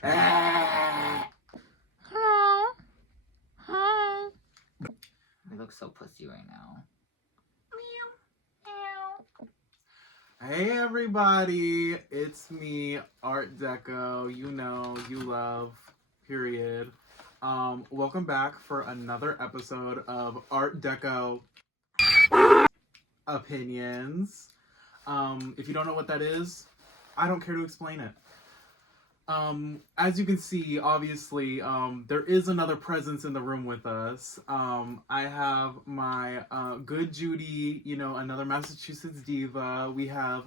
Hello. Hi. You look so pussy right now. Hey everybody, it's me, Art Deco, you know, you love, period. Welcome back for another episode of Art Deco Opinions. If you don't know what that is, I don't care to explain it. As you can see, obviously, there is another presence in the room with us. I have my good Judy, you know, another Massachusetts diva. We have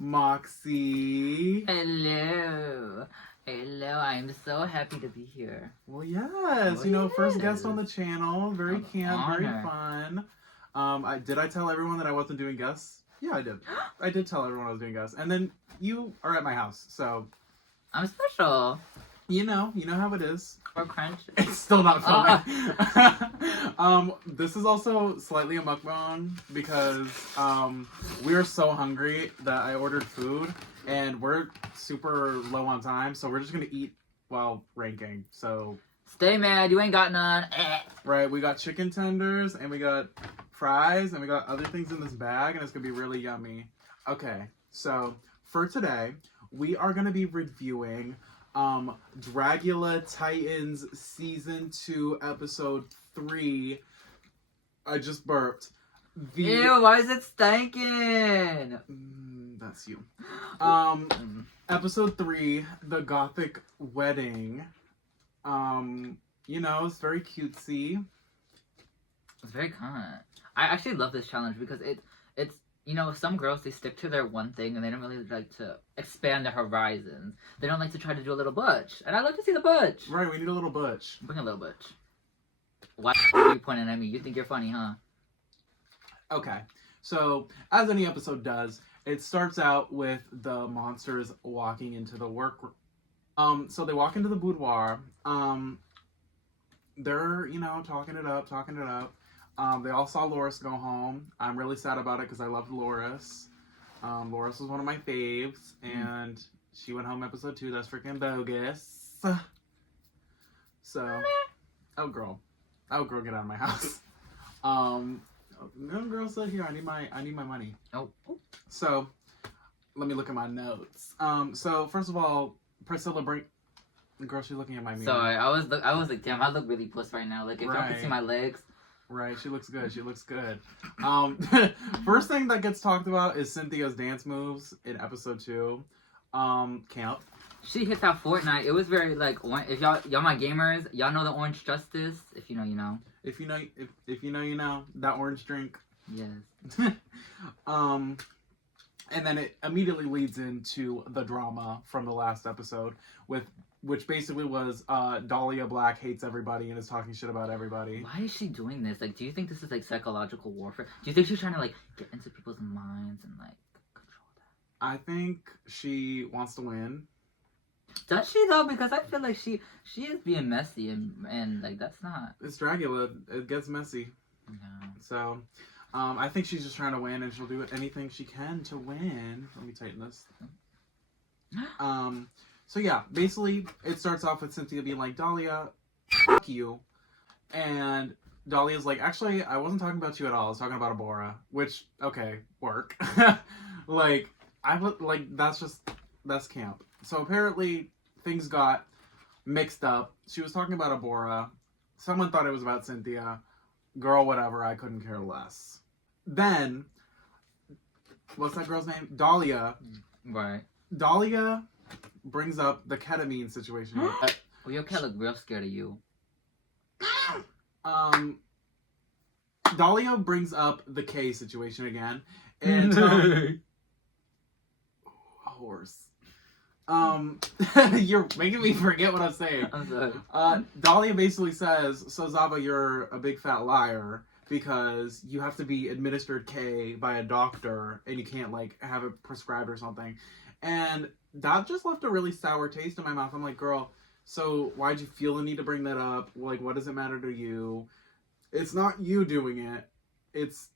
Moxxie. Hello. Hello. I'm so happy to be here. Well, yes, you know, first guest on the channel. Very camp, very fun. Did I tell everyone that I wasn't doing guests? Yeah, I did. I did tell everyone I was doing guests. And then you are at my house, so... I'm special. You know how it is. Or crunch. It's still not funny. This is also slightly a mukbang because we are so hungry that I ordered food and we're super low on time, so we're just gonna eat while ranking. So stay mad, you ain't got none. Right, we got chicken tenders and we got fries and we got other things in this bag and it's gonna be really yummy. Okay, so for today we are gonna be reviewing Dragula Titans Season 2 Episode 3. I just burped. Ew, why is it stinking? That's you. Episode 3, The Gothic Wedding. You know, it's very cutesy. It's very kind. I actually love this challenge because it's you know, some girls, they stick to their one thing and they don't really like to expand their horizons. They don't like to try to do a little butch. And I like to see the butch. Right, we need a little butch. Bring a little butch. Why are you pointing at me? You think you're funny, huh? Okay, so as any episode does, it starts out with the monsters walking into the workroom. So they walk into the boudoir. They're, you know, talking it up. They all saw Loris go home. I'm really sad about it because I loved Loris. Loris was one of my faves, and she went home episode 2. That's freaking bogus. So, oh girl, get out of my house. No girl said here. I need my money. Oh. So, let me look at my notes. So first of all, Priscilla girl, she's looking at my mirror. Sorry, I was like, damn, I look really puss right now. Like, if y'all could see my legs. Right, she looks good. First thing that gets talked about is Cynthia's dance moves in episode 2. Camp. She hit that Fortnite. It was very like, if y'all my gamers, y'all know the Orange Justice. If you know, you know. If you know, you know that orange drink. Yes. And then it immediately leads into the drama from the last episode which basically was Dahlia Black hates everybody and is talking shit about everybody. Why is she doing this? Like, do you think this is like psychological warfare? Do you think she's trying to like get into people's minds and like control that? I think she wants to win. Does she though? Because I feel like she is being messy and like that's not. It's Dragula. It gets messy. No. So, I think she's just trying to win and she'll do anything she can to win. Let me tighten this. So yeah, basically, it starts off with Cynthia being like, Dahlia, fuck you. And Dahlia's like, actually, I wasn't talking about you at all. I was talking about Abora. Which, okay, work. That's camp. So apparently, things got mixed up. She was talking about Abora. Someone thought it was about Cynthia. Girl, whatever, I couldn't care less. Then, what's that girl's name? Dahlia. Right. Dahlia brings up the ketamine situation. Well, your cat look real scared of you. Dahlia brings up the K situation again, and a horse. You're making me forget what I'm saying. I'm sorry. Dahlia basically says, so Zaba, you're a big fat liar because you have to be administered K by a doctor and you can't like have it prescribed or something. And that just left a really sour taste in my mouth. I'm like, girl, so why'd you feel the need to bring that up? Like, what does it matter to you? It's not you doing it. It's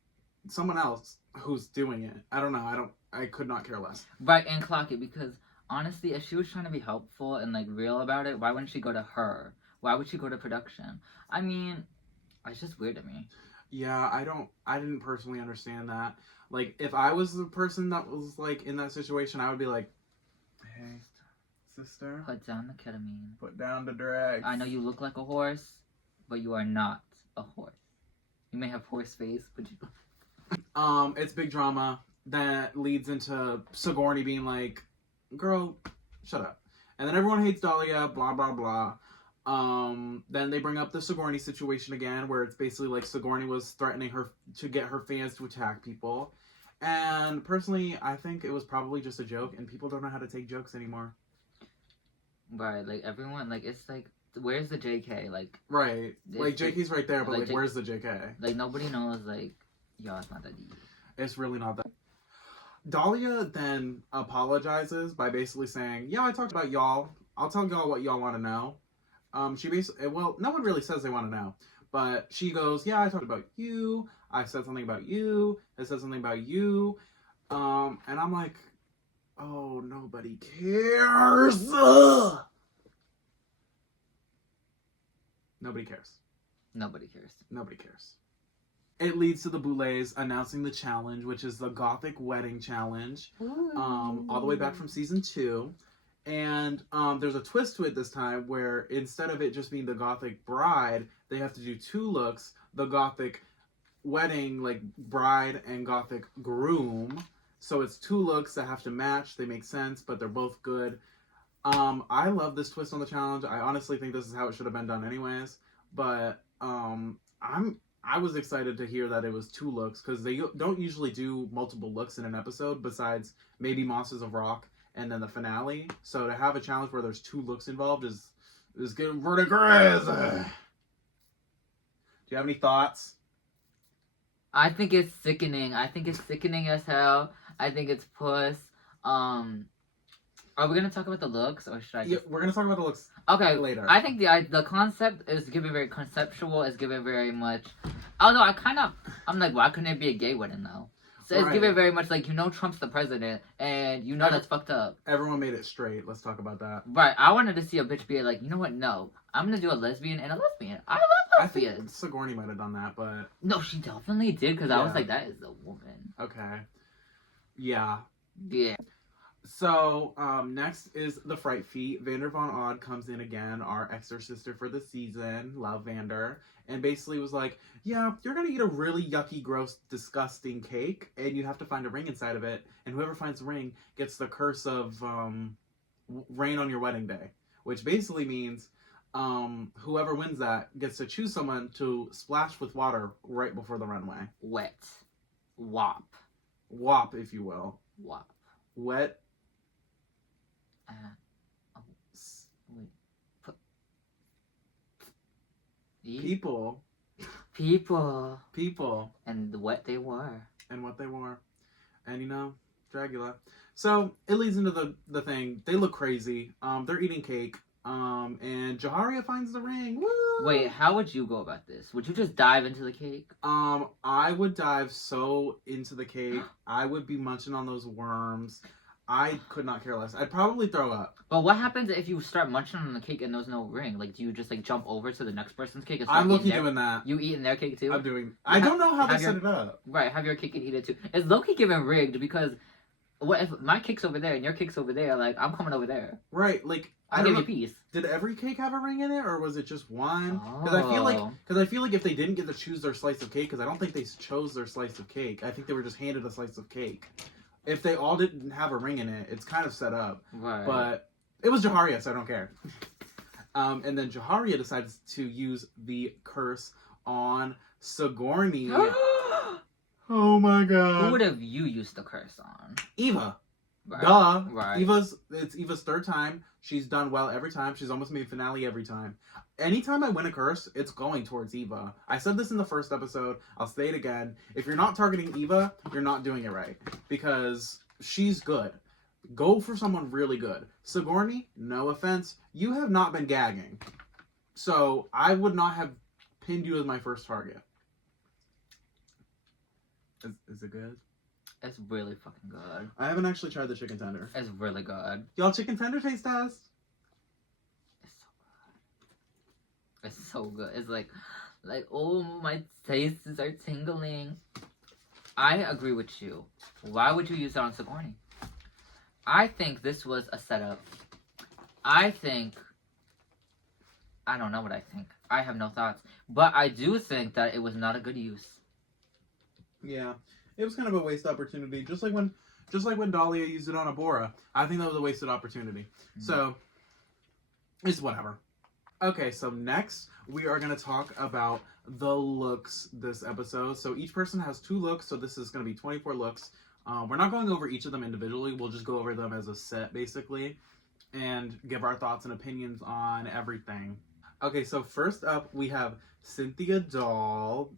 someone else who's doing it. I don't know. I could not care less. Right, and clock it because honestly, if she was trying to be helpful and like real about it, why wouldn't she go to her? Why would she go to production? I mean, it's just weird to me. Yeah, I didn't personally understand that. Like, if I was the person that was, like, in that situation, I would be like, hey, sister, Put down the ketamine. put down the drugs. I know you look like a horse, but you are not a horse. You may have horse face, but you... It's big drama that leads into Sigourney being like, girl, shut up. And then everyone hates Dahlia, blah, blah, blah. Then they bring up the Sigourney situation again, where it's basically like Sigourney was threatening her to get her fans to attack people. And personally, I think it was probably just a joke, and people don't know how to take jokes anymore. Right, like everyone, like it's like, where's the JK? Like, right, like JK's right there, but like where's the JK? Like nobody knows. Like, yo, it's not that deep. It's really not that. Dahlia then apologizes by basically saying, "Yeah, I talked about y'all. I'll tell y'all what y'all want to know." She basically, well, no one really says they want to know, but she goes, "Yeah, I talked about you. I said something about you. I said something about you." And I'm like, oh, nobody cares. Ugh. Nobody cares. Nobody cares. Nobody cares. It leads to the Boulets announcing the challenge, which is the Gothic Wedding Challenge, all the way back from season 2. And there's a twist to it this time where instead of it just being the Gothic bride, they have to do 2 looks, the Gothic wedding, like bride and Gothic groom. So it's 2 looks that have to match. They make sense, but they're both good. I love this twist on the challenge. I honestly think this is how it should have been done anyways. But I was excited to hear that it was 2 looks, because they don't usually do multiple looks in an episode besides maybe Mosses of Rock and then the finale. So to have a challenge where there's 2 looks involved is getting pretty crazy. Do you have any thoughts? I think it's sickening. I think it's sickening as hell. I think it's puss. Are we gonna talk about the looks, or should I? Yeah, we're gonna talk about the looks. Okay, later. I think the concept is given very conceptual. It's given very much. Although I'm like, why couldn't it be a gay wedding though? So it's given very much like, Trump's the president, and that's fucked up. Everyone made it straight. Let's talk about that. Right. I wanted to see a bitch be like, you know what? No, I'm gonna do a lesbian and a lesbian. I love lesbians. I think Sigourney might have done that, but no, she definitely did, because I was like, that is a woman. Okay. Yeah. Yeah. So, next is the Fright Feat. Vander Von Odd comes in again, our exorcister for the season. Love Vander. And basically was like, yeah, you're going to eat a really yucky, gross, disgusting cake, and you have to find a ring inside of it. And whoever finds the ring gets the curse of rain on your wedding day. Which basically means whoever wins that gets to choose someone to splash with water right before the runway. Wet. Wop. Wop, if you will. Wop. Wet. Wait. People. And what they were. And what they wore. And Dragula. So it leads into the thing. They look crazy. They're eating cake. And Jaharia finds the ring. Woo! Wait, how would you go about this? Would you just dive into the cake? I would dive so into the cake. I would be munching on those worms. I could not care less. I'd probably throw up. But what happens if you start munching on the cake and there's no ring? Like, do you just jump over to the next person's cake? And I'm looking doing that. You eating their cake too? I'm doing. I don't know how they set it up. Right, have your cake and eat it too. It's low-key given rigged, because what if my cake's over there and your cake's over there? Like, I'm coming over there. Right, like I'll give you a piece. Did every cake have a ring in it, or was it just one? Because I feel like if they didn't get to choose their slice of cake, because I don't think they chose their slice of cake. I think they were just handed a slice of cake. If they all didn't have a ring in it, it's kind of set up. Right. But it was Jaharia, so I don't care. And then Jaharia decides to use the curse on Sigourney. Oh my god. Who would have you used the curse on? Eva. Right. Duh. Right. It's Eva's 3rd time. She's done well every time. She's almost made finale every time. Anytime I win a curse, it's going towards Eva. I said this in the first episode. I'll say it again. If you're not targeting Eva, you're not doing it right. Because she's good. Go for someone really good. Sigourney, no offense, you have not been gagging. So I would not have pinned you as my first target. Is it good? It's really fucking good. I haven't actually tried the chicken tender. It's really good. Y'all, chicken tender taste test? It's so good. It's like, oh, my tastes are tingling. I agree with you. Why would you use it on Sigourney? I think this was a setup. I don't know what I think. I have no thoughts. But I do think that it was not a good use. Yeah. It was kind of a waste opportunity. Just like when Dahlia used it on Abora. I think that was a wasted opportunity. So, it's whatever. Okay, so next we are going to talk about the looks this episode. So each person has 2 looks, so this is going to be 24 looks. We're not going over each of them individually. We'll just go over them as a set, basically, and give our thoughts and opinions on everything. Okay, so first up we have Cynthia Doll.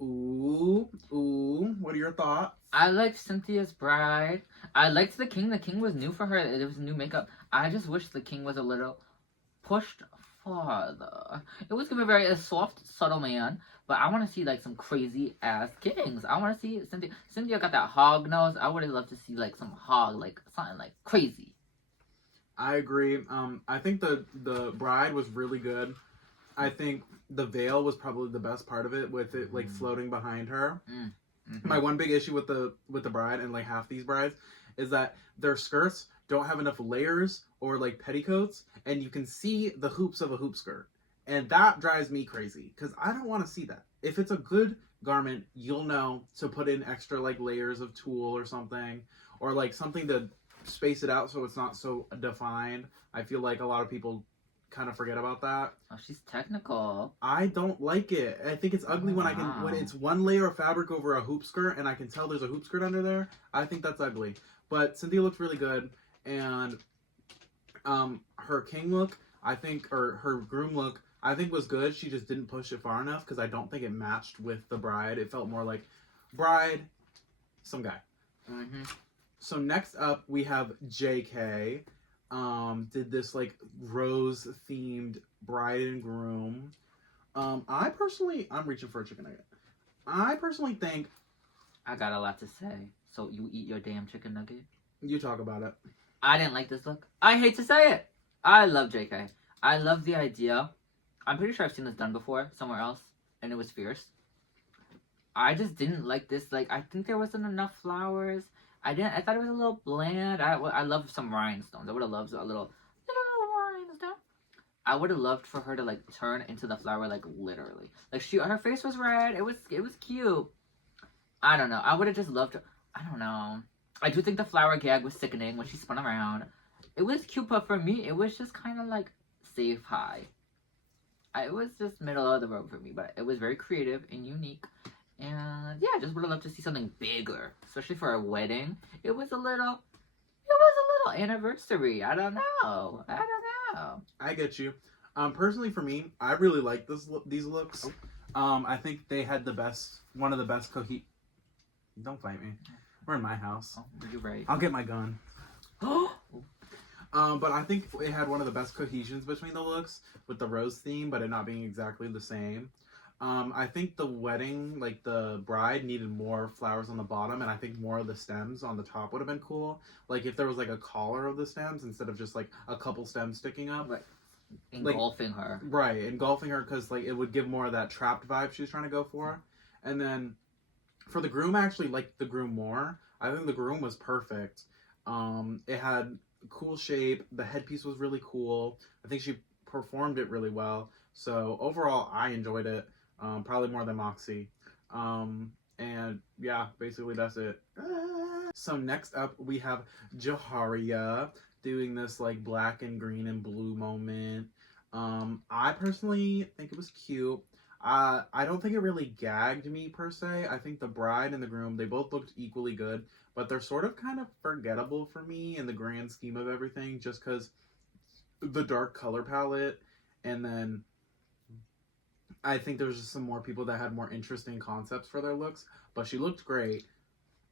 Ooh, what are your thoughts? I liked Cynthia's bride. I liked the king. The king was new for her. It was new makeup. I just wish the king was a little pushed farther. It was gonna be a soft, subtle man, but I want to see like some crazy ass kings. I want to see Cynthia. Cynthia got that hog nose. I would have loved to see like some hog, like something like crazy. I agree. I think the bride was really good. I think the veil was probably the best part of it, with it like floating behind her. Mm-hmm. My one big issue with the bride and like half these brides is that their skirts don't have enough layers or like petticoats, and you can see the hoops of a hoop skirt, and that drives me crazy because I don't want to see that. If it's a good garment, you'll know to put in extra like layers of tulle or something, or like something to space it out so it's not so defined. I feel like a lot of people kind of forget about that. Oh, she's technical. I don't like it. I think it's ugly when it's one layer of fabric over a hoop skirt and I can tell there's a hoop skirt under there. I think that's ugly. But Cynthia looks really good, and her king look, I think, or her groom look, I think was good. She just didn't push it far enough because I don't think it matched with the bride. It felt more like bride, some guy. Mm-hmm. So next up we have JK. Did this like rose themed bride and groom. I'm reaching for a chicken nugget. I personally think I got a lot to say. So you eat your damn chicken nugget? You talk about it. I didn't like this look. I hate to say it. I love JK. I love the idea. I'm pretty sure I've seen this done before somewhere else, and it was fierce. I just didn't like this. Like, I think there wasn't enough flowers. I thought it was a little bland. I love some rhinestones. I would have loved a little rhinestone. I would have loved for her to like turn into the flower, like literally. Like her face was red. It was cute. I don't know. I would have just loved her. I don't know. I do think the flower gag was sickening when she spun around. It was cute, but for me, it was just kind of like safe high. It was just middle of the road for me, but it was very creative and unique. And yeah, I just would have loved to see something bigger, especially for a wedding. It was a little anniversary. I don't know. I get you. Personally for me, I really like these looks. I think they had one of the best Don't fight me. We're in my house. Oh, you're right. I'll get my gun. But I think it had one of the best cohesions between the looks, with the rose theme, but it not being exactly the same. I think the wedding, like the bride, needed more flowers on the bottom, and I think more of the stems on the top would have been cool. Like if there was like a collar of the stems instead of just like a couple stems sticking up. Right. Engulfing her. Right, engulfing her, because like it would give more of that trapped vibe she was trying to go for. And then for the groom, I actually liked the groom more. I think the groom was perfect. It had cool shape. The headpiece was really cool. I think she performed it really well. So overall, I enjoyed it. Probably more than Moxxie. And yeah, basically that's it. So next up we have Jaharia doing this like black and green and blue moment. I personally think it was cute. I don't think it really gagged me per se. I think the bride and the groom, they both looked equally good, but they're sort of kind of forgettable for me in the grand scheme of everything, just because the dark color palette. And then I think there's just some more people that had more interesting concepts for their looks, but she looked great,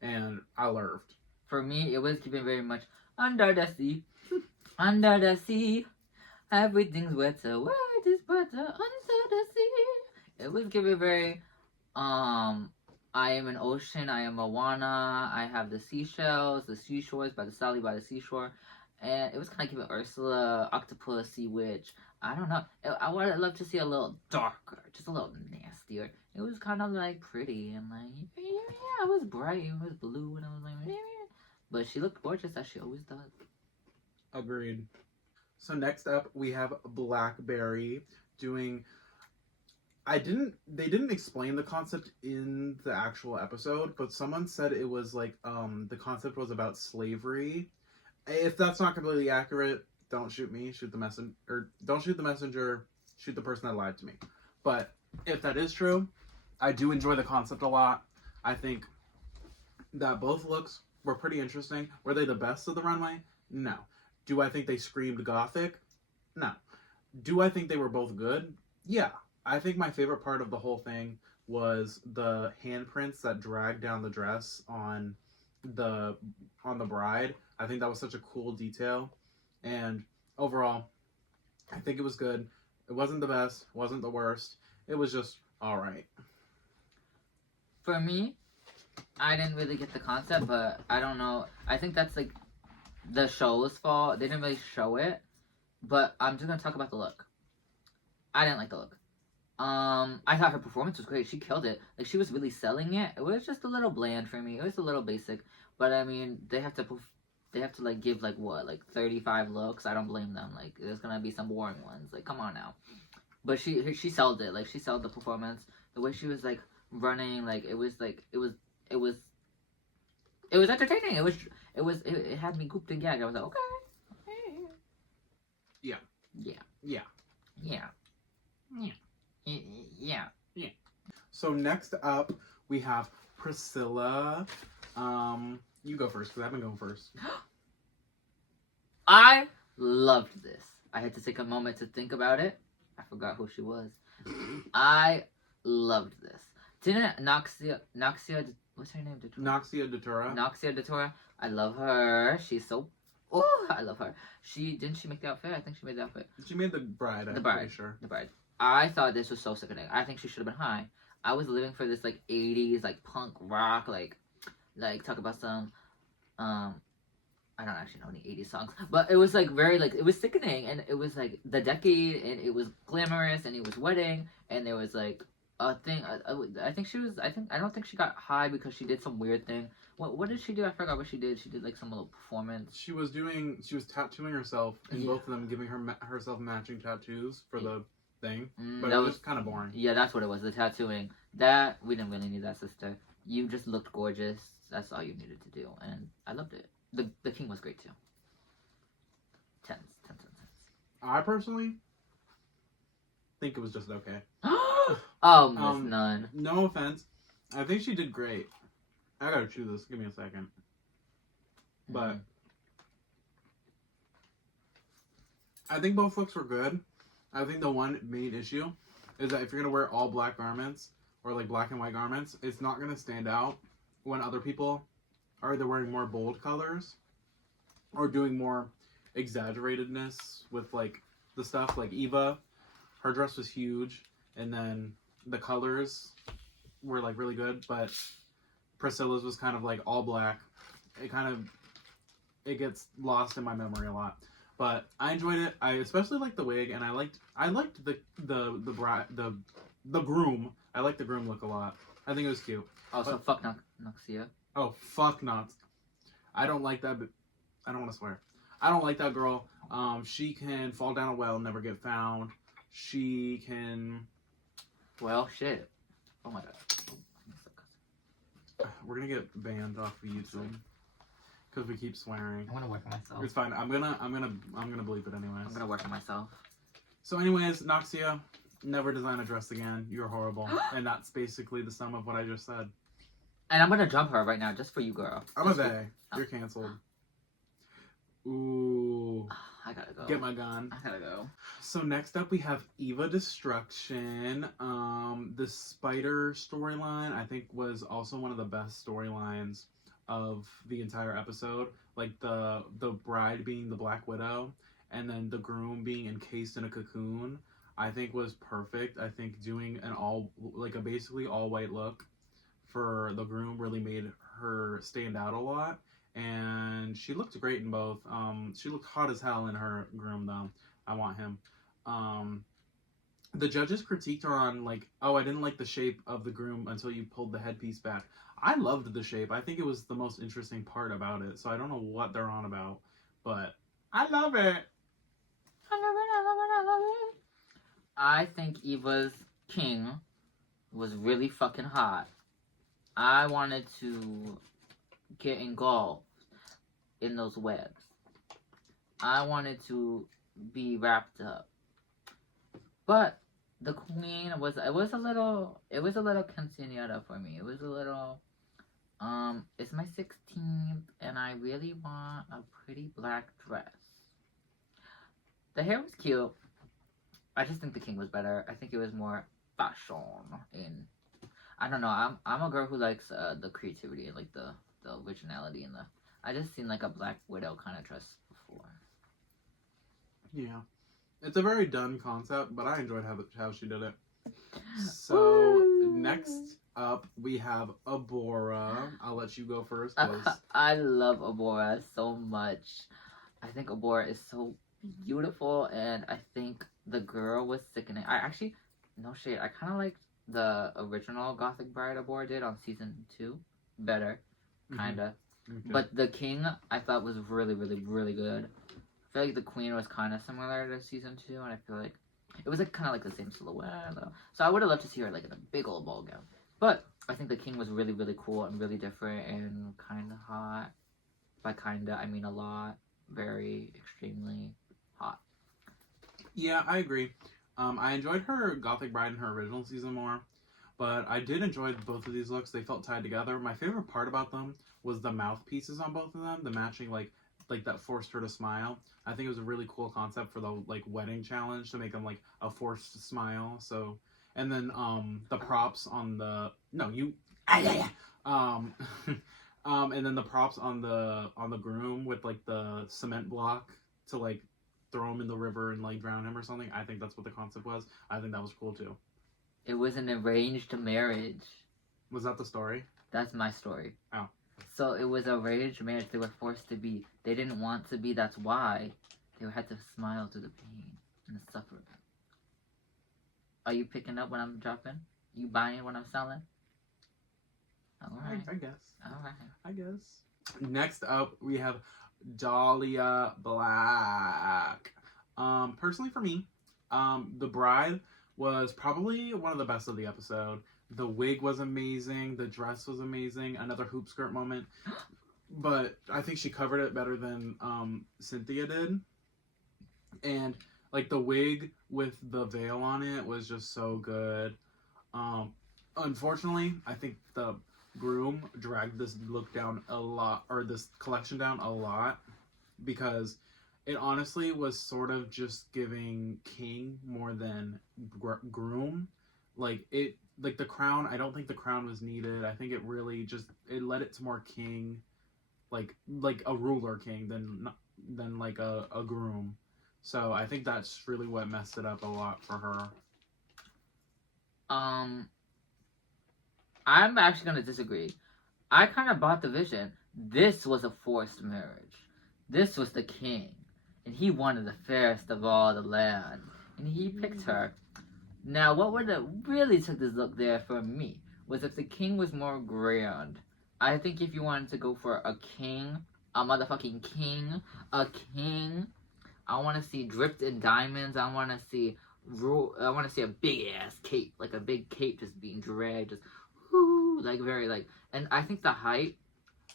and I loved. For me, it was keeping very much under the sea. Under the sea, everything's wetter. Where it is wetter under the sea. It was giving very, I am an ocean, I am Moana, I have the seashells, the seashores by the Sally by the seashore. And it was kind of giving Ursula, octopus, sea witch. I don't know. I would love to see a little darker, just a little nastier. It was kind of like pretty and like, yeah, it was bright, it was blue, and I was like, yeah. But she looked gorgeous as she always does. Agreed. So next up we have Blackberry doing. They didn't explain the concept in the actual episode, but someone said it was like the concept was about slavery. If that's not completely accurate, don't shoot me, shoot the messenger, or don't shoot the messenger, shoot the person that lied to me. But if that is true, I do enjoy the concept a lot. I think that both looks were pretty interesting. Were they the best of the runway? No. Do I think they screamed gothic? No. Do I think they were both good? Yeah. I think my favorite part of the whole thing was the handprints that dragged down the dress on the bride. I think that was such a cool detail. And overall, I think it was good. It wasn't the best, wasn't the worst. It was just all right. For me, I didn't really get the concept, but I don't know. I think that's like the show's fault. They didn't really show it, but I'm just gonna talk about the look. I didn't like the look. I thought her performance was great. She killed it. Like, she was really selling it. It was just a little bland for me. It was a little basic. But I mean, they have to like give like what, like 35 looks. I don't blame them. Like, there's gonna be some boring ones. Like, come on now. But she sold it. Like, she sold the performance. The way she was like running, like it was entertaining. It had me gooped and gagged. I was like, okay. Yeah. Yeah. Yeah. Yeah. Yeah. Yeah. Yeah. So next up we have Priscilla. You go first because I've been going first. I loved this. I had to take a moment to think about it. I forgot who she was. I loved this. Didn't Noxia, what's her name? Noxia Datura. Noxia Datura. I love her. She's so. Oh, I love her. Didn't she make the outfit? I think she made the outfit. She made the bride. I'm pretty sure. The bride. I thought this was so sickening. I think she should have been high. I was living for this like 80s like punk rock like talk about some I don't actually know any 80s songs, but it was like very like it was sickening, and it was like the decade, and it was glamorous, and it was wedding, and there was like a thing. I think she was. I don't think she got high because she did some weird thing. What did she do? I forgot what she did. She did like some little performance. She was tattooing herself, and both of them giving herself matching tattoos for the thing. But it was kind of boring. Yeah, that's what it was. The tattooing. That we didn't really need that, sister. You just looked gorgeous. That's all you needed to do, and I loved it. The king was great too. 10. I personally think it was just okay. Oh, Miss None. No offense. I think she did great. I gotta chew this. Give me a second. But I think both looks were good. I think the one main issue is that if you're gonna wear all black garments or like black and white garments, it's not gonna stand out when other people are either wearing more bold colors or doing more exaggeratedness with like the stuff. Like Eva, her dress was huge, and then the colors were like really good, but Priscilla's was kind of like all black. It gets lost in my memory a lot. But I enjoyed it. I especially liked the wig, and I liked the groom. I liked the groom look a lot. I think it was cute. Oh, so fuck Noxia. Oh, fuck not. I don't like that. I don't want to swear. I don't like that girl. She can fall down a well and never get found. She can. Well, shit. Oh my god. We're gonna get banned off of YouTube because we keep swearing. I want to work on myself. It's fine. I'm gonna bleep it anyways. I'm gonna work on myself. So, anyways, Noxia, never design a dress again. You're horrible, and that's basically the sum of what I just said. And I'm gonna jump her right now, just for you, girl. I'm a bae. You're canceled. Ooh. I gotta go. Get my gun. I gotta go. So next up we have Eva Destruction. The spider storyline I think was also one of the best storylines of the entire episode. Like the bride being the Black Widow, and then the groom being encased in a cocoon, I think was perfect. I think doing a basically all white look for the groom really made her stand out a lot. And she looked great in both. She looked hot as hell in her groom though. I want him. Um, the judges critiqued her on like, oh, I didn't like the shape of the groom until you pulled the headpiece back. I loved the shape. I think it was the most interesting part about it. So I don't know what they're on about, but I love it. I think Eva's king was really fucking hot. I wanted to get engulfed in those webs. I wanted to be wrapped up. But the queen was a little quinceañera for me. It was a little it's my 16th and I really want a pretty black dress. The hair was cute. I just think the king was better. I think it was more fashion in I don't know. I'm a girl who likes the creativity and like the originality and the I just seen like a Black Widow kind of dress before. Yeah. It's a very done concept, but I enjoyed how she did it. So, Woo. next up, we have Abora. I'll let you go first. 'Cause... I love Abora so much. I think Abora is so beautiful, and I think the girl was sickening. I actually, no shade, I kind of liked the original Gothic Bride Abora did on season 2 better, kinda. Okay. But the king, I thought was really, really, really good. I feel like the queen was kind of similar to season 2, and I feel like it was like kind of like the same silhouette. Though. So I would have loved to see her like in a big old ball gown. But I think the king was really, really cool and really different and kind of hot. By kind of, I mean a lot. Very, extremely hot. Yeah, I agree. I enjoyed her Gothic Bride in her original season more, but I did enjoy both of these looks. They felt tied together. My favorite part about them was the mouthpieces on both of them, the matching like that forced her to smile. I think it was a really cool concept for the like wedding challenge to make them like a forced smile. So, and then the props on the and then the props on the groom with like the cement block to like throw him in the river and like drown him or something. I think that's what the concept was. I think that was cool too. It was an arranged marriage. Was that the story? That's my story. Oh. So it was arranged marriage. They were forced to be. They didn't want to be. That's why they had to smile through the pain and the suffering. Are you picking up what I'm dropping? You buying what I'm selling? All right. I guess. All right. I guess. Next up, we have Dahlia Black. Personally for me, the bride was probably one of the best of the episode. The wig was amazing. The dress was amazing. Another hoop skirt moment. But I think she covered it better than Cynthia did. And like the wig with the veil on it was just so good. Unfortunately, I think the groom dragged this look down a lot, or this collection down a lot, because it honestly was sort of just giving king more than groom. Like the crown, I don't think the crown was needed. I think it really just it led it to more king, like a ruler king than like a groom. So I think that's really what messed it up a lot for her. I'm actually gonna disagree. I kind of bought the vision. This was a forced marriage. This was the king, and he wanted the fairest of all the land, and he picked her. Now, what would have really took this look there for me was if the king was more grand. I think if you wanted to go for a king, a motherfucking king, a king, I want to see dripped in diamonds. I want to see a big ass cape, like a big cape just being dragged, just whoo, like very like. And I think the height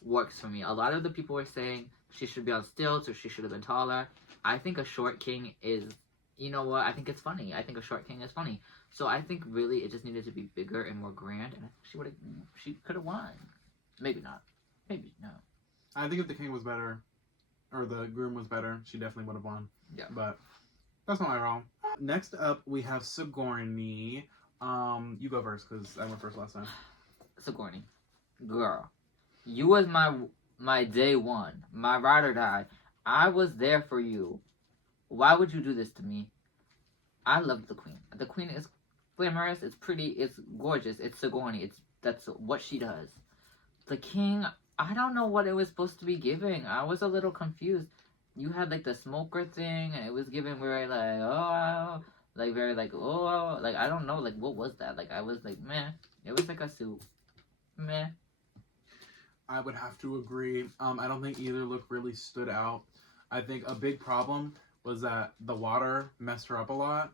works for me. A lot of the people were saying she should be on stilts or she should have been taller. I think a short king is. You know what? I think it's funny. I think a short king is funny. So I think really it just needed to be bigger and more grand, and I think she could have won. Maybe not. Maybe no. I think if the king was better, or the groom was better, she definitely would have won. Yeah. But that's not my wrong. Next up, we have Sigourney. You go first because I went first last time. Sigourney, girl, you was my day one, my ride or die. I was there for you. Why would you do this to me? I love the queen. The queen is glamorous, it's pretty, it's gorgeous, it's Sigourney, it's that's what she does. The king, I don't know what it was supposed to be giving. I was a little confused. You had like the smoker thing, and it was giving very like like very like like I don't know, like what was that? Like I was like meh. It was like a suit, meh. I would have to agree. I don't think either look really stood out. I think a big problem was that the water messed her up a lot,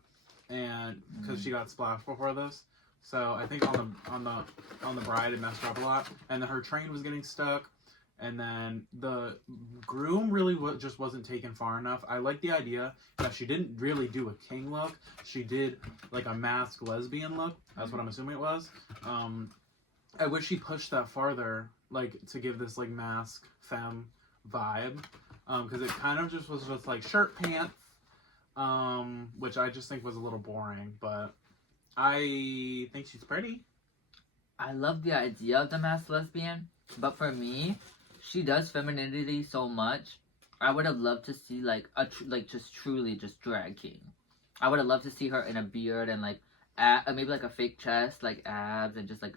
and because she got splashed before this. So I think on the bride it messed her up a lot, and then her train was getting stuck, and then the groom really just wasn't taken far enough. I like the idea that she didn't really do a king look; she did like a masked lesbian look. That's what I'm assuming it was. I wish she pushed that farther, like to give this like mask femme vibe, because it kind of just was just like shirt pants, which I just think was a little boring, but. I think she's pretty. I love the idea of the masked lesbian, but for me, she does femininity so much. I would have loved to see like just truly just drag king. I would have loved to see her in a beard and like maybe like a fake chest, like abs, and just like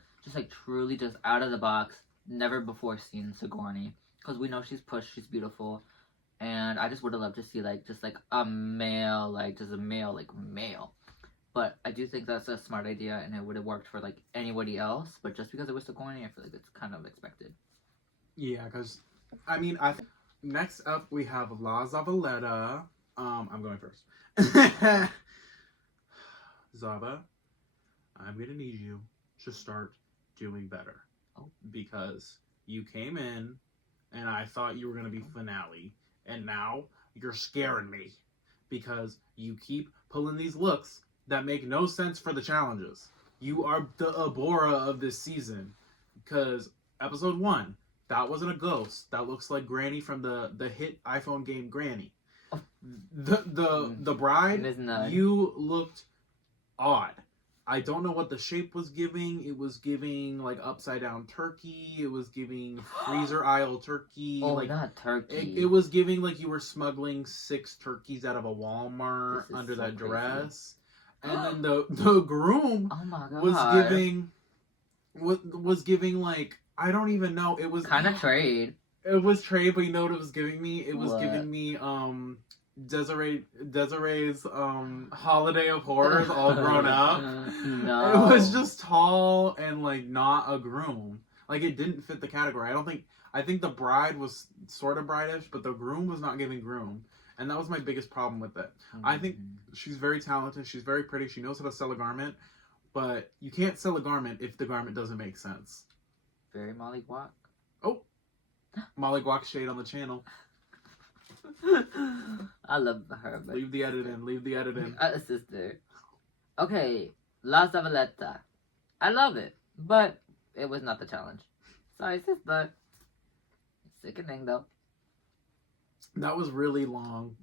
truly just out of the box, never before seen Sigourney. Because we know she's pushed, she's beautiful, and I just would have loved to see like just like a male, like just a male, like male. But I do think that's a smart idea, and it would have worked for like anybody else. But just because it was Sigourney, I feel like it's kind of expected. Yeah, because I mean, next up we have La Zavaleta. I'm going first. Zava, I'm gonna need you to start doing better. Oh. Because you came in, and I thought you were gonna be finale, and now you're scaring me because you keep pulling these looks that make no sense for the challenges. You are the Abora of this season. Because episode 1, that wasn't a ghost. That looks like Granny from the hit iPhone game Granny. The bride, you looked odd. I don't know what the shape was giving. It was giving like upside down turkey. It was giving freezer aisle turkey. Oh, like not turkey. It was giving like you were smuggling 6 turkeys out of a Walmart under that dress. And then the groom was giving like I don't even know. It was kind of trade. It was trade, but you know what it was giving me? It was giving me Desiree's Holiday of Horrors all grown up. No. It was just tall and like not a groom. Like it didn't fit the category. I think the bride was sort of bride-ish, but the groom was not giving groom. And that was my biggest problem with it. Mm-hmm. I think she's very talented. She's very pretty. She knows how to sell a garment. But you can't sell a garment if the garment doesn't make sense. Very Molly Guac. Oh. Molly Guac shade on the channel. I love her. But leave the edit in. Leave the edit in. Sister. Okay. La Zavaleta. I love it. But it was not the challenge. Sorry, sister. Sickening though. That was really long.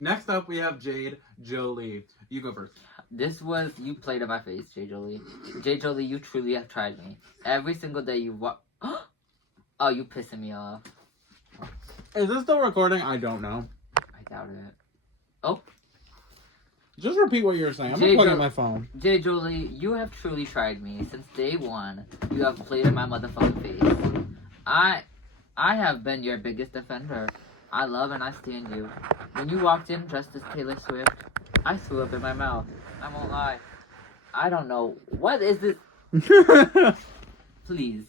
Next up, we have Jade Jolie. You go first. This was, you played in my face, Jade Jolie. Jade Jolie, you truly have tried me. Every single day you Oh, you pissing me off. Is this still recording? I don't know. I doubt it. Oh. Just repeat what you were saying. I'm gonna plug in my phone. Jade Jolie, you have truly tried me. Since day one, you have played in my motherfucking face. I have been your biggest defender. I love and I stand you. When you walked in dressed as Taylor Swift, I threw up in my mouth. I won't lie. I don't know. What is this? Please.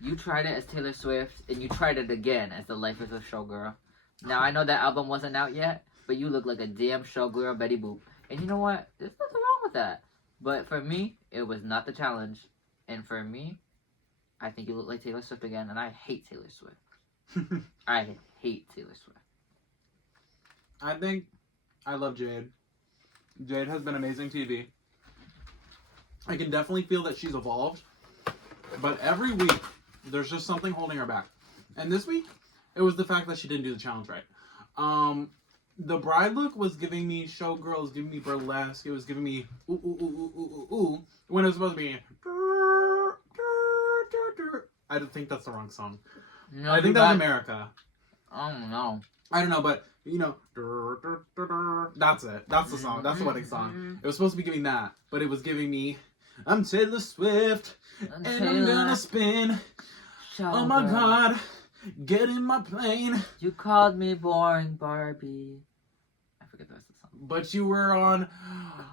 You tried it as Taylor Swift, and you tried it again as the Life is a Showgirl. Now, I know that album wasn't out yet, but you look like a damn showgirl Betty Boop. And you know what? There's nothing wrong with that. But for me, it was not the challenge. And for me, I think you look like Taylor Swift again, and I hate Taylor Swift. I hate Taylor Swift. I think I love Jade. Jade has been amazing TV. I can definitely feel that she's evolved. But every week, there's just something holding her back. And this week, it was the fact that she didn't do the challenge right. The bride look was giving me showgirl, it was giving me burlesque, it was giving me ooh, ooh, ooh, ooh, ooh, ooh, when it was supposed to be I don't think that's the wrong song. No, I think that was America. I don't know. I don't know, but you know, that's it. That's the song. That's the wedding song. It was supposed to be giving that, but it was giving me I'm Taylor Swift, and I'm gonna spin. Oh my god, get in my plane. You called me boring, Barbie. I forget the rest of the song. But you were on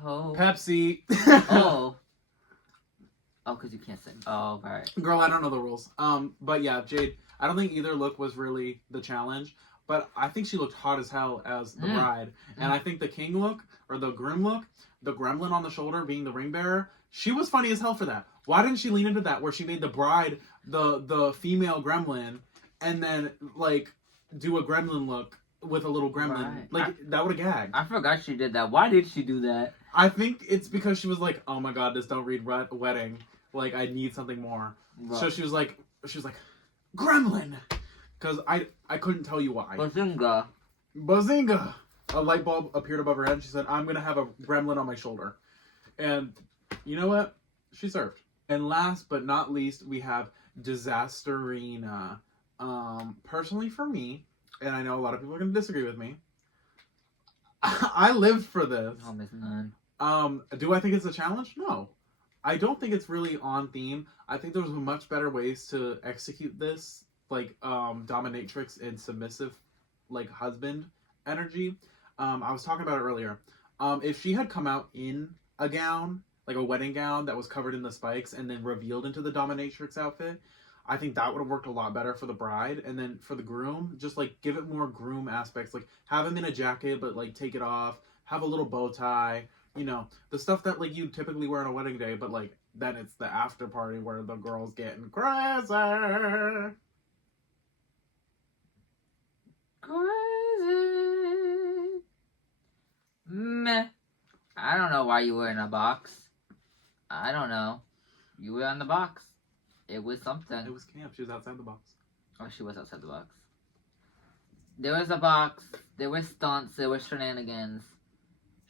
Oh. Pepsi. Oh. Oh, because you can't sing. Oh, right. Girl, I don't know the rules. But yeah, Jade, I don't think either look was really the challenge, but I think she looked hot as hell as the bride. And I think the king look, or the groom look, the gremlin on the shoulder being the ring bearer, she was funny as hell for that. Why didn't she lean into that where she made the bride the female gremlin and then, like, do a gremlin look with a little gremlin? Right. Like, that would have gagged. I forgot she did that. Why did she do that? I think it's because she was like, oh my god, this don't read wedding. Like, I need something more. Right. So she was like, gremlin! Because I couldn't tell you why. Bazinga. Bazinga! A light bulb appeared above her head. She said, I'm going to have a gremlin on my shoulder. And you know what? She served. And last but not least, we have Disasterina. Personally for me, and I know a lot of people are going to disagree with me, I lived for this. Oh, Miss None. Do I think it's a challenge? No. I don't think it's really on theme. I think there's much better ways to execute this, like dominatrix and submissive, like husband energy. I was talking about it earlier. If she had come out in a gown, like a wedding gown that was covered in the spikes and then revealed into the dominatrix outfit, I think that would have worked a lot better for the bride. And then for the groom, just like give it more groom aspects, like have him in a jacket but like take it off, have a little bow tie. You know, the stuff that, like, you typically wear on a wedding day, but, like, then it's the after party where the girl's getting crazy. Crazy. Meh. I don't know why you were in a box. I don't know. You were in the box. It was something. It was camp. She was outside the box. Oh, she was outside the box. There was a box. There were stunts. There were shenanigans.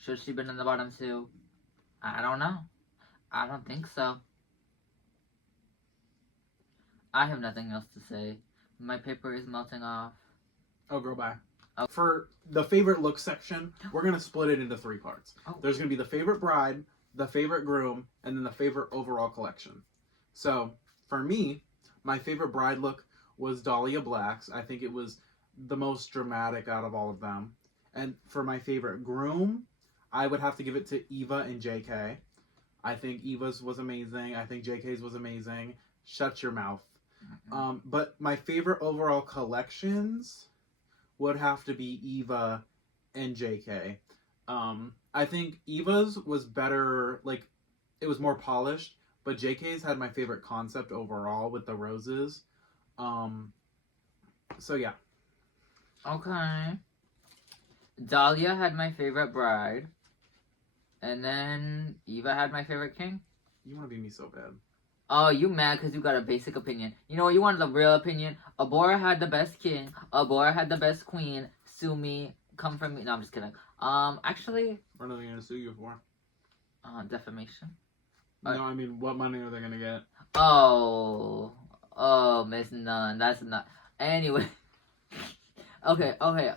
Should she been in the bottom too? I don't know. I don't think so. I have nothing else to say. My paper is melting off. Oh, girl, bye. Oh. For the favorite look section, we're going to split it into 3 parts. Oh. There's going to be the favorite bride, the favorite groom, and then the favorite overall collection. So, for me, my favorite bride look was Dahlia Black's. I think it was the most dramatic out of all of them. And for my favorite groom, I would have to give it to Eva and JK. I think Eva's was amazing. I think JK's was amazing. Shut your mouth. Mm-hmm. But my favorite overall collections would have to be Eva and JK. I think Eva's was better, like, it was more polished, but JK's had my favorite concept overall with the roses. So yeah. Okay. Dahlia had my favorite bride. And then Eva had my favorite king. You want to be me so bad. Oh, you mad because you got a basic opinion. You know what? You wanted the real opinion. Abora had the best king. Abora had the best queen. Sue me. Come for me. No, I'm just kidding. Actually... What are they going to sue you for? Defamation. No, I mean, what money are they going to get? Oh, Miss None. That's not... Anyway. Okay,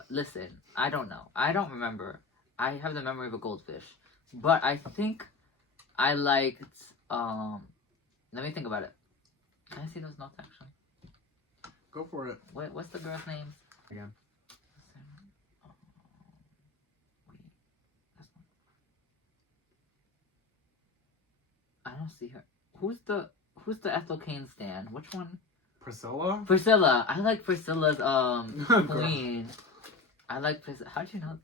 listen. I don't know. I don't remember. I have the memory of a goldfish. But I think I liked, let me think about it. Can I see those notes, actually? Go for it. What's the girl's name? Again. I don't see her. Who's the Ethel Cain stan? Which one? Priscilla? Priscilla. I like Priscilla's, queen. I like Priscilla. How'd you know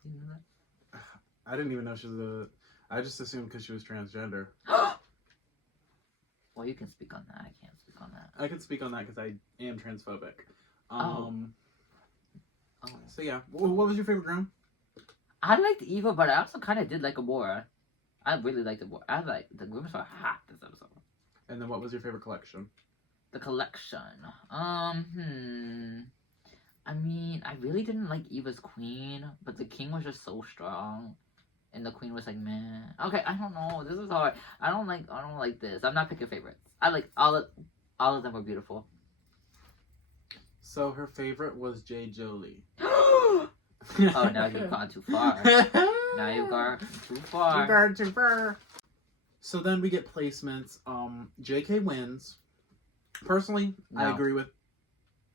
that? I didn't even know she was a... I just assumed because she was transgender. Well, you can speak on that. I can't speak on that. I can speak on that because I am transphobic. Oh. So yeah, what was your favorite groom? I liked Eva, but I also kind of did like Abora. I really liked Abora. I like the grooms were hot this episode. And then what was your favorite collection? The collection. I mean, I really didn't like Eva's queen, but the king was just so strong. And the queen was like, man. Okay, I don't know. This is hard. I don't like this. I'm not picking favorites. I like all of them were beautiful. So her favorite was Jay Jolie. Oh, now you've gone too far. Now you've gone too far. Too far. So then we get placements. JK wins. Personally, No. I agree with.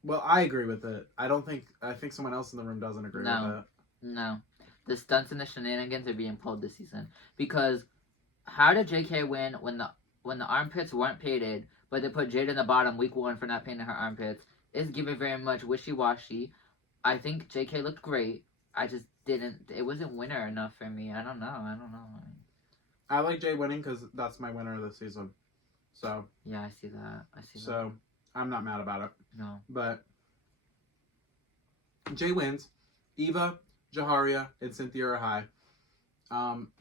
Well, I agree with it. I think someone else in the room doesn't agree with it. No. The stunts and the shenanigans are being pulled this season. Because how did JK win when the armpits weren't painted, but they put Jade in the bottom week 1 for not painting her armpits? It's giving very much wishy-washy. I think JK looked great. I just didn't. It wasn't winner enough for me. I don't know. I like Jay winning because that's my winner of the season. So yeah, I see that. So I'm not mad about it. No. But Jay wins. Eva, Jaharia, and Cynthia are high.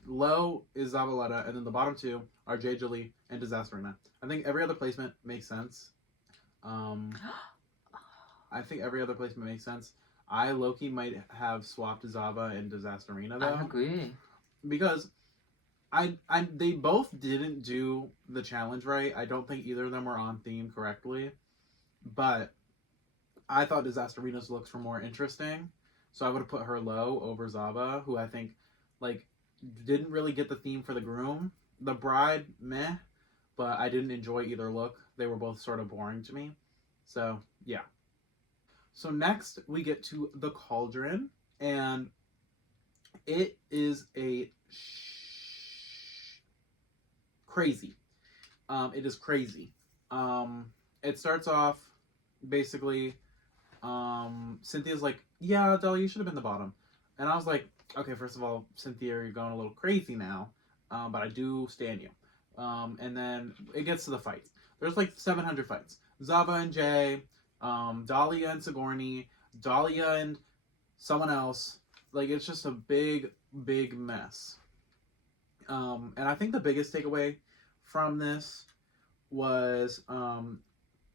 Low is Zavaleta, and then the bottom 2 are Jay Jolie and Disasterina. I think every other placement makes sense. I think every other placement makes sense. I low-key might have swapped Zava and Disasterina though. I agree. Because they both didn't do the challenge right. I don't think either of them were on theme correctly. But I thought Disasterina's looks were more interesting. So I would have put her low over Zava, who I think didn't really get the theme for the groom. The bride, meh. But I didn't enjoy either look. They were both sort of boring to me. So, yeah. So next we get to the cauldron. And it is a crazy. It is crazy. It starts off basically Cynthia's like, yeah, Dolly, you should have been the bottom. And I was like, okay, first of all, Cynthia, you're going a little crazy now. But I do stand you. And then it gets to the fights. There's like 700 fights. Zava and Jay, Dahlia and Sigourney, Dahlia and someone else. Like, it's just a big, big mess. And I think the biggest takeaway from this was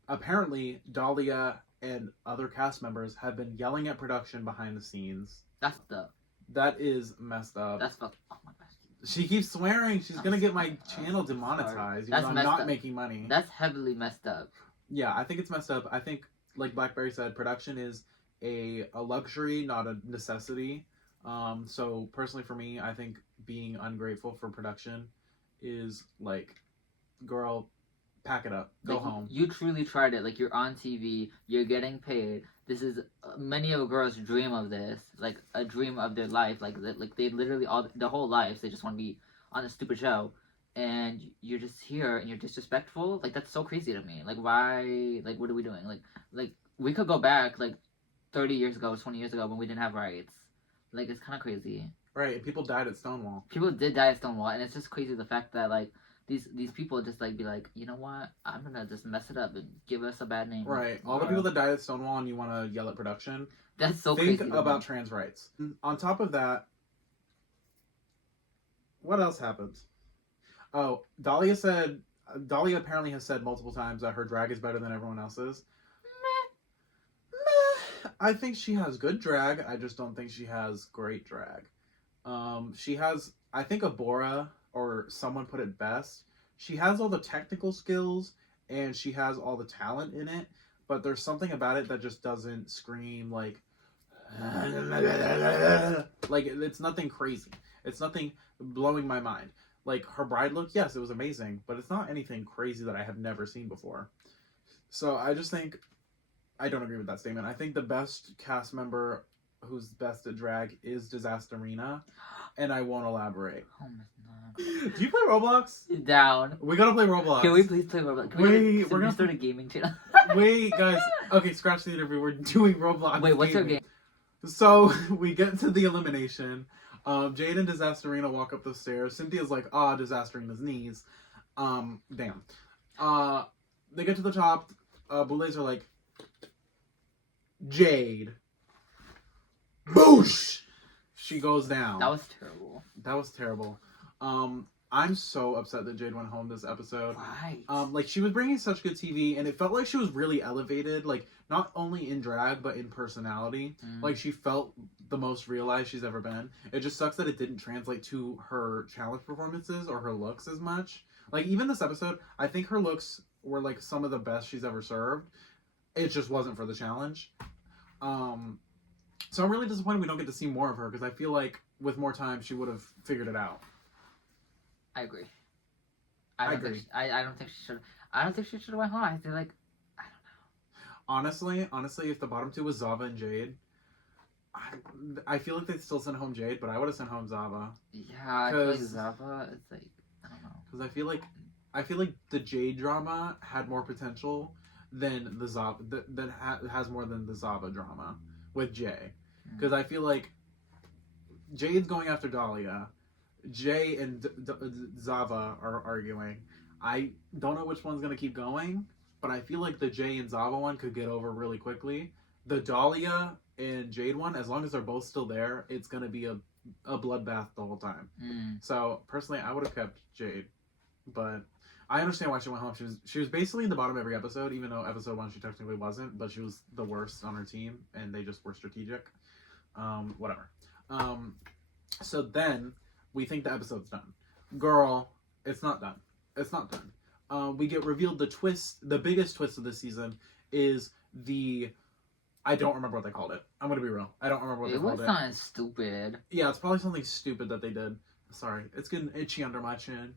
apparently Dahlia and other cast members have been yelling at production behind the scenes. That's the. That is messed up. That's fucked. Oh my gosh. She keeps swearing she's gonna get my channel demonetized. Even though I'm not making money. That's heavily messed up. Yeah, I think it's messed up. I think, like Blackberry said, production is a luxury, not a necessity. So personally for me, I think being ungrateful for production is like, girl, pack it up, go home. You truly tried it. Like, you're on TV, you're getting paid. This is many of girls dream of this, like a dream of their life. Like they literally all their whole lives they just want to be on a stupid show, and you're just here and you're disrespectful. Like, that's so crazy to me. Like, why? Like, what are we doing? Like we could go back like 30 years ago, 20 years ago when we didn't have rights. Like, it's kind of crazy. Right, and people died at Stonewall. People did die at Stonewall, and it's just crazy the fact that like these people just like be like, you know what? I'm gonna just mess it up and give us a bad name. Right, all the people that died at Stonewall, and you want to yell at production. That's so crazy. Think about trans rights. On top of that, what else happened? Oh, Dahlia apparently has said multiple times that her drag is better than everyone else's. Meh. I think she has good drag. I just don't think she has great drag. She has, I think Abora or someone put it best. She has all the technical skills and she has all the talent in it, but there's something about it that just doesn't scream like it's nothing crazy. It's nothing blowing my mind. Like, her bride look, yes, it was amazing, but it's not anything crazy that I have never seen before. So I just think I don't agree with that statement. I think the best cast member who's best at drag is Disasterina, and I won't elaborate. Oh my god. Do you play Roblox? Down. We gotta play Roblox. Can we please play Roblox? We're gonna start a gaming channel. Wait, guys. Okay, scratch the interview. We're doing Roblox. Wait, what's your game? So we get to the elimination. Jade and Disasterina walk up the stairs. Cynthia's like, Disasterina's knees. Damn. They get to the top. Boulets are like, Jade. Boosh! She goes down. That was terrible. That was terrible. I'm so upset that Jade went home this episode. Right. Like, she was bringing such good TV, and it felt like she was really elevated, like, not only in drag, but in personality. Like, she felt the most realized she's ever been. It just sucks that it didn't translate to her challenge performances or her looks as much. Like, even this episode, I think her looks were, like, some of the best she's ever served. It just wasn't for the challenge. So I'm really disappointed we don't get to see more of her, because I feel like with more time, she would have figured it out. I agree. I agree. I don't think she should. I don't think she should have went home. I feel like I Honestly, if the bottom two was Zava and Jade, I feel like they'd still send home Jade, but I would have sent home Zava. don't know. Yeah, I feel like Zava. It's like I don't know. Because I feel like the Jade drama had more potential than the Zava has more than the Zava drama with Jay. Because I feel like Jade's going after Dahlia, Jay and Zava are arguing. I don't know which one's gonna keep going, but I feel like the Jay and Zava one could get over really quickly. The Dahlia and Jade one, as long as they're both still there, it's gonna be a bloodbath the whole time. So personally, I would have kept Jade, but I understand why she went home. She was basically in the bottom every episode, even though episode 1 she technically wasn't, but she was the worst on her team, and they just were strategic. Whatever. So then we think the episode's done. Girl, it's not done. It's not done. We get revealed the twist. The biggest twist of this season is I don't remember what they called it. I'm gonna be real. I don't remember what they called it. It was something stupid. Yeah, it's probably something stupid that they did. Sorry, it's getting itchy under my chin.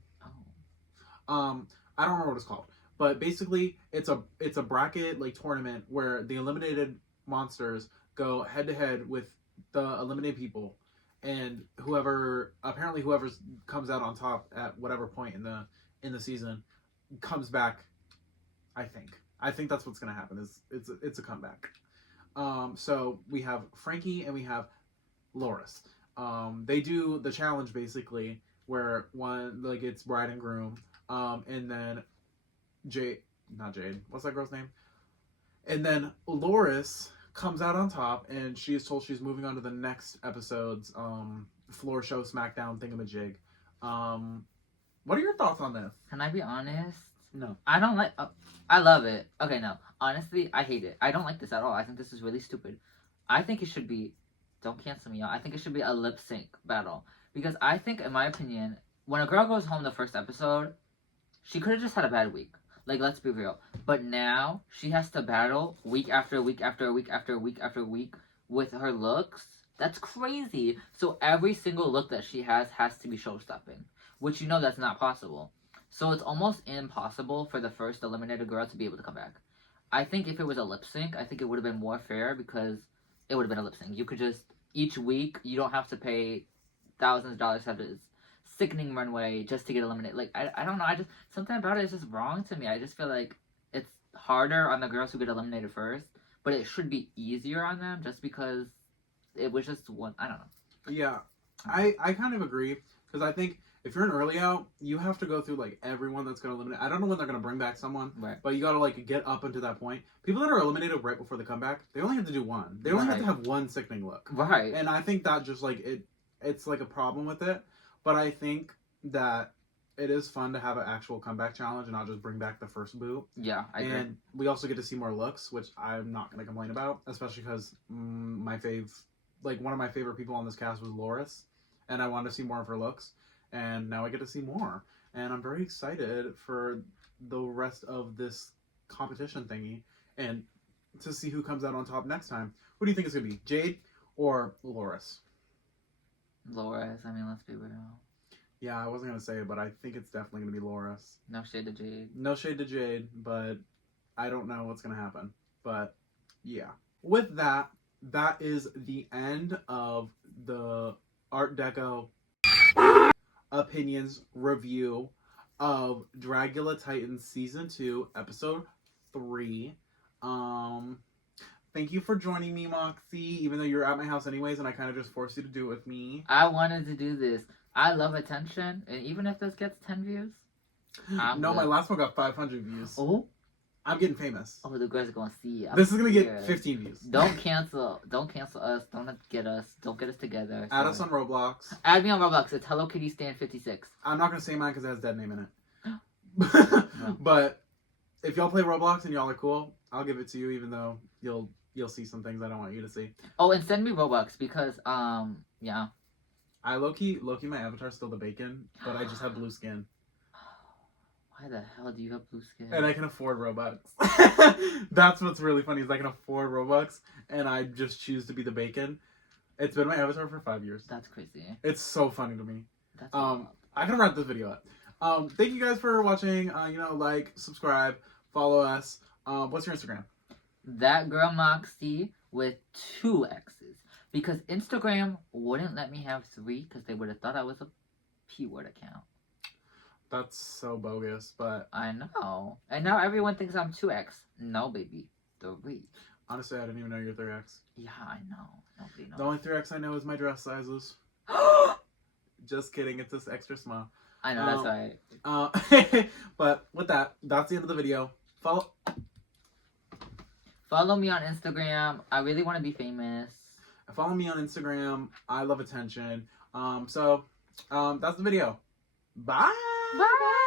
Oh. I don't remember what it's called, but basically, it's a bracket like tournament where the eliminated monsters go head to head with the eliminated people, and whoever comes out on top at whatever point in the season comes back. I think that's what's gonna happen. It's a comeback. So we have Frankie and we have Loris. They do the challenge basically where one like it's bride and groom, and then not Jade. What's that girl's name? And then Loris comes out on top, and she is told she's moving on to the next episode's floor show SmackDown thingamajig. What are your thoughts on this? Can I be honest? No. I don't like. I love it. Okay, no. Honestly, I hate it. I don't like this at all. I think this is really stupid. I think it should be. Don't cancel me, y'all. I think it should be a lip sync battle. Because I think, in my opinion, when a girl goes home the first episode, she could have just had a bad week. Like, let's be real. But now, she has to battle week after week after week after week after week with her looks. That's crazy. So every single look that she has to be show-stopping. Which you know that's not possible. So it's almost impossible for the first eliminated girl to be able to come back. I think if it was a lip sync, I think it would have been more fair because it would have been a lip sync. You could just, each week, you don't have to pay thousands of dollars to have this sickening runway just to get eliminated. Like, I don't know. Something about it is just wrong to me. I just feel like it's harder on the girls who get eliminated first, but it should be easier on them just because it was just one, I don't know. Yeah, I kind of agree because I think if you're an early out, you have to go through like everyone that's going to eliminate. I don't know when they're going to bring back someone, right, but you got to like get up until that point. People that are eliminated right before the comeback, they only have to do one. They only have to have one sickening look. Right. And I think that just like it's like a problem with it. But I think that it is fun to have an actual comeback challenge and not just bring back the first boot. Yeah, I agree. And we also get to see more looks, which I'm not going to complain about, especially because one of my favorite people on this cast was Loris, and I wanted to see more of her looks. And now I get to see more. And I'm very excited for the rest of this competition thingy and to see who comes out on top next time. Who do you think it's going to be? Jade or Loris? Loris, I mean, let's be real. Yeah, I wasn't going to say it, but I think it's definitely going to be Loris. No shade to Jade. No shade to Jade, but I don't know what's going to happen. But yeah. With that, that is the end of the Art Deco Opinions review of Dragula Titans Season 2, Episode 3. Thank you for joining me, Moxxie, even though you're at my house anyways, and I kind of just forced you to do it with me. I wanted to do this. I love attention, and even if this gets 10 views, no, good. My last one got 500 views. Oh? I'm getting famous. Oh, the girls are going to see. This is going to get 15 views. Don't cancel us. Don't get us together. Add us on Roblox. Add me on Roblox. It's Hello Kitty Stan 56. I'm not going to say mine because it has dead name in it. No. But if y'all play Roblox and y'all are cool, I'll give it to you, even though you'll see some things I don't want you to see. Oh, and send me Robux because, yeah. I low-key, my avatar's still the bacon, but I just have blue skin. Why the hell do you have blue skin? And I can afford Robux. That's what's really funny is I can afford Robux, and I just choose to be the bacon. It's been my avatar for 5 years. That's crazy. It's so funny to me. That's I can wrap this video up. Thank you guys for watching. Like, subscribe, follow us. What's your Instagram? That girl Moxxie with 2 X's. Because Instagram wouldn't let me have 3 because they would have thought I was a P-word account. That's so bogus, but... I know. And now everyone thinks I'm 2X. No, baby. 3. Honestly, I didn't even know you're 3X. Yeah, I know. Nobody knows. The only 3X I know is my dress sizes. Just kidding. It's just extra small. I know, that's right. But with that, that's the end of the video. Follow me on Instagram. I really want to be famous. Follow me on Instagram. I love attention. That's the video. Bye. Bye.